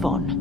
move on.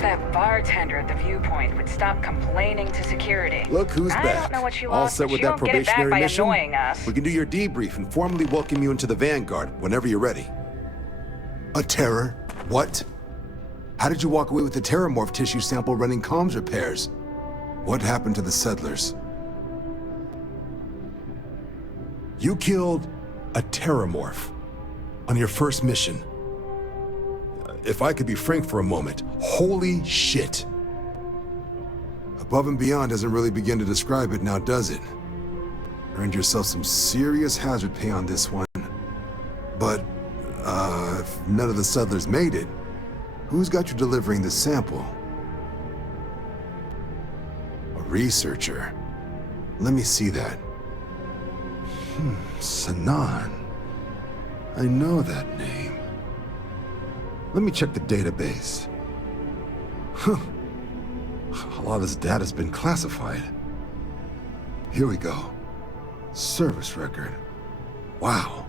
That bartender at the viewpoint would stop complaining to security. Look who's back. I don't know what you All lost, set but with you that don't get it back probationary by mission? annoying us. We can do your debrief and formally welcome you into the Vanguard whenever you're ready. A terror? What? How did you walk away with the terramorph tissue sample running comms repairs? What happened to the settlers? You killed a terramorph on your first mission. If I could be frank for a moment, holy shit. Above and beyond doesn't really begin to describe it now, does it? Earned yourself some serious hazard pay on this one. But, if none of the settlers made it, who's got you delivering the sample? A researcher. Let me see that. Sanan. I know that name. Let me check the database. A lot of this data's been classified. Here we go. Service record. Wow.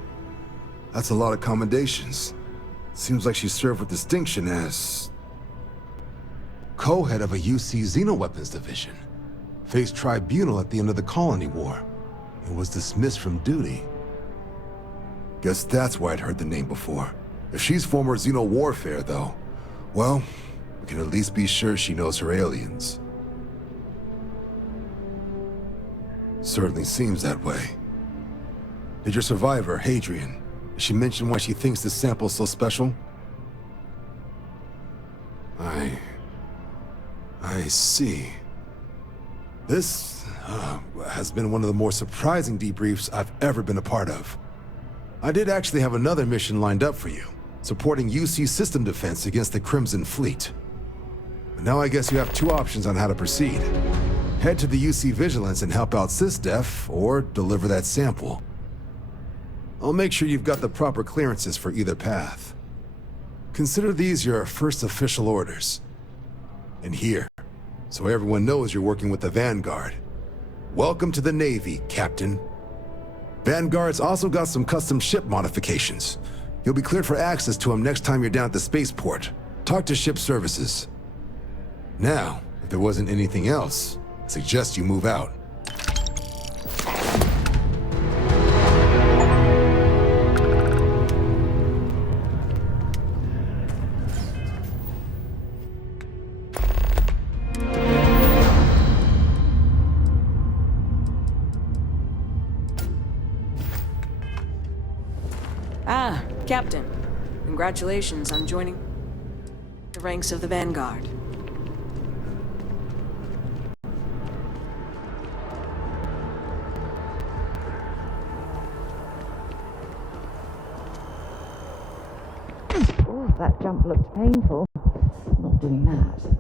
That's a lot of commendations. Seems like she served with distinction as co-head of a UC Xenoweapons division. Faced tribunal at the end of the Colony War and was dismissed from duty. Guess that's why I'd heard the name before. If she's former Xeno warfare, though, well, we can at least be sure she knows her aliens. Certainly seems that way. Did your survivor, Hadrian, did she mention why she thinks this sample's so special? I see. This has been one of the more surprising debriefs I've ever been a part of. I did actually have another mission lined up for you, supporting UC system defense against the Crimson Fleet. But now I guess you have two options on how to proceed. Head to the UC Vigilance and help out SysDef, or deliver that sample. I'll make sure you've got the proper clearances for either path. Consider these your first official orders. And here, so everyone knows you're working with the Vanguard. Welcome to the Navy, Captain. Vanguard's also got some custom ship modifications. You'll be cleared for access to them next time you're down at the spaceport. Talk to ship services. Now, if there wasn't anything else, I suggest you move out. Ah, Captain. Congratulations on joining the ranks of the Vanguard. Oh, that jump looked painful. Not doing that.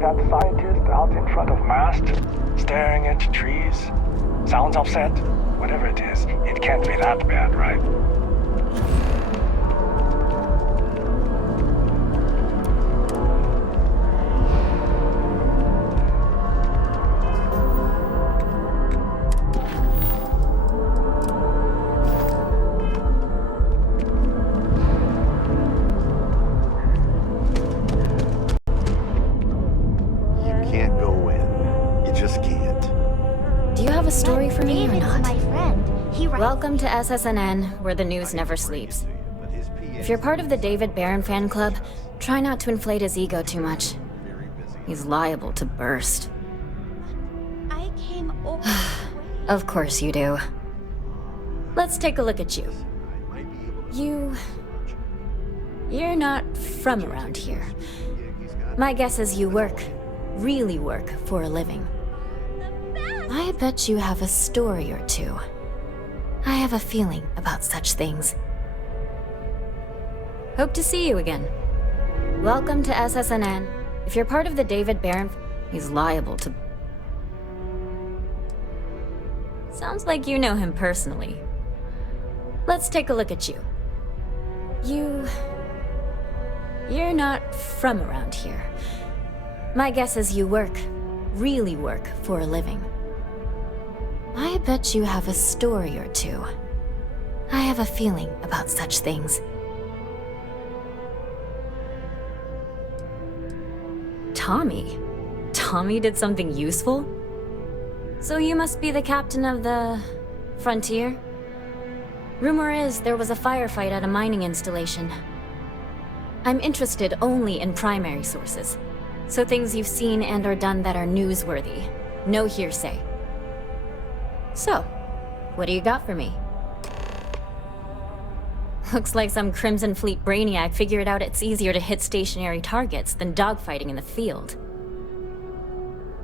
That scientist out in front of mast, staring at trees, sounds upset. Whatever it is, it can't be that bad, right? Story for me or not? Welcome to SSNN, where the news never sleeps. If you're part of the David Barron fan club, try not to inflate his ego too much. He's liable to burst. I came over. Of course you do. Let's take a look at you. You're not from around here. My guess is you really work for a living. I bet you have a story or two. I have a feeling about such things. Hope to see you again. Welcome to SSNN. If you're part of the David Barron, he's liable to... Sounds like you know him personally. Let's take a look at you. You're not from around here. My guess is you really work for a living. I bet you have a story or two. I have a feeling about such things. Tommy? Tommy did something useful? So you must be the captain of the... Frontier? Rumor is there was a firefight at a mining installation. I'm interested only in primary sources. So things you've seen and or done that are newsworthy. No hearsay. So, what do you got for me? Looks like some Crimson Fleet brainiac figured out it's easier to hit stationary targets than dogfighting in the field.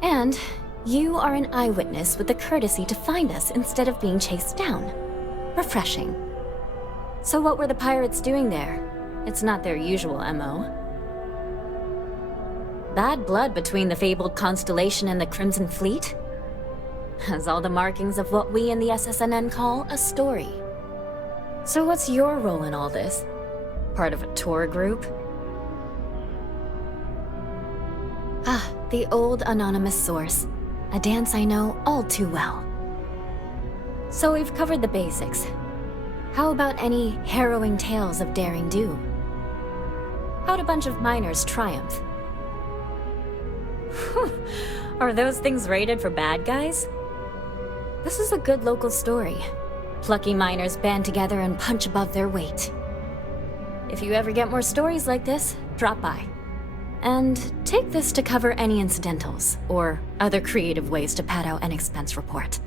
And you are an eyewitness with the courtesy to find us instead of being chased down. Refreshing. So what were the pirates doing there? It's not their usual MO. Bad blood between the fabled Constellation and the Crimson Fleet? Has all the markings of what we in the SSNN call a story. So what's your role in all this? Part of a tour group? Ah, the old anonymous source. A dance I know all too well. So we've covered the basics. How about any harrowing tales of daring do? How'd a bunch of miners triumph? Are those things rated for bad guys? This is a good local story. Plucky miners band together and punch above their weight. If you ever get more stories like this, drop by. And take this to cover any incidentals, or other creative ways to pad out an expense report.